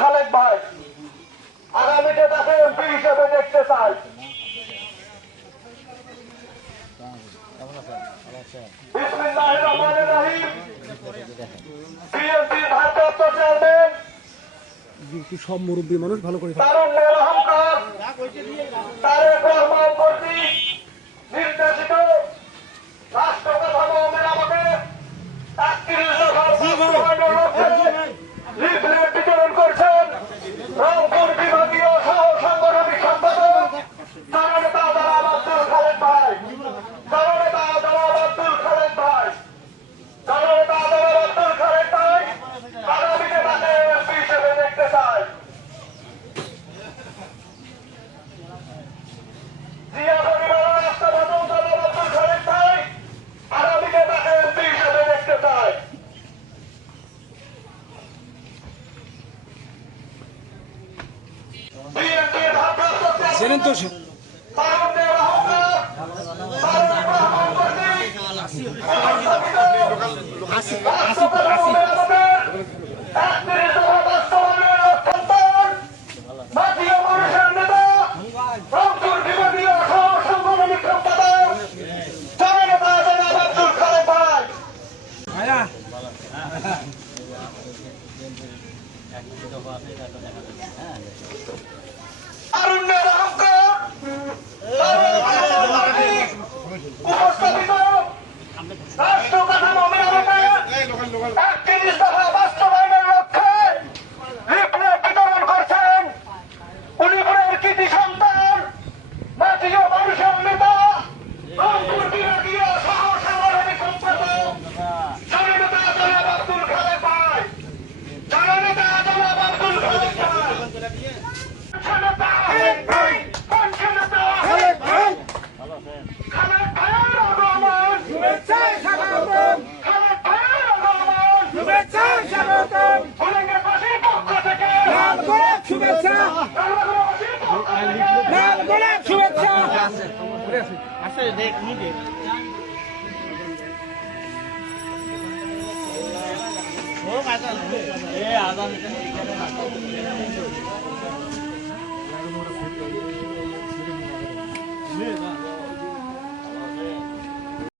খালেক ভাই আগামীতে তাকে এমপি হিসেবে দেখতে চাই। বিসমিল্লাহির রহমানির রহিম। বিএনপির ভারপ্রাপ্ত চেয়ারম্যান সব মুরব্বী মানুষ ভালো করে তারুণ্যের অহংকার তারেক রহমান কর্তৃক নির্দেশিত রাষ্ট্র কাঠামো মেরামতে ৩১ দফা বাস্তবায়নের লক্ষ্যে লিফলেট বিতরণ করছেন রংপুর বিভাগীয় সহ সাংগঠনিক সম্পাদক জননেতা জনাব আব্দুল খালেক ভাই। জননেতা জনাব আব্দুল খালেক ভাই। জননেতা জনাব আব্দুল খালেক ভাই আগামীতে তাকে এমপি হিসেবে দেখতে চাই। জিয়া পরিবারের রাষ্ট্রভাষণ জনাব আব্দুল খালেক ভাই আগামীতে তাকে এমপি হিসেবে দেখতে চাই। বিএনপির ভারপ্রাপ্ত জেনেন তো সে তারুণ্যের অহংকার তারেক রহমান কর্তৃক রাষ্ট্র কাঠামো মেরামতের ৩১ দফা বাস্তবায়নের লক্ষ্যান্তর জাতীয় মানুষের নেতা রংপুর বিভাগীয় সহ সাংগঠনিক সম্পাদক জননেতা জনাব আব্দুল খালেক ভাই। তারুণ্যের অহংকার উপস্থাপিত রাষ্ট্র কাঠামো মেরামতের ৩১ দফা বাস্তবায়নের লক্ষ্যে লিফলেট বিতরণ করছেন উলিপুরের কৃতি সন্তান জাতীয় মানুষের নেতা রংপুর বিভাগীয় সহ সাংগঠনিক সম্পাদক জননেতা জনাব আব্দুল খালেক ভাই। জননেতা জনাব আব্দুল খালেক ভাই। জননেতা খালেক ভাই। জননেতা খালেক ভাই। খালেক ভাইয়ের আগমন শুভেচ্ছায় স্বাগতম। খালেক ভাইয়ের আগমন শুভেচ্ছায় স্বাগতম। ফুলেঙ্গেরবাসীর পক্ষ থেকে লাল গোলাপ শুভেচ্ছা। লালবাগবাসীর পক্ষ থেকে লাল গোলাপ শুভেচ্ছা। আজান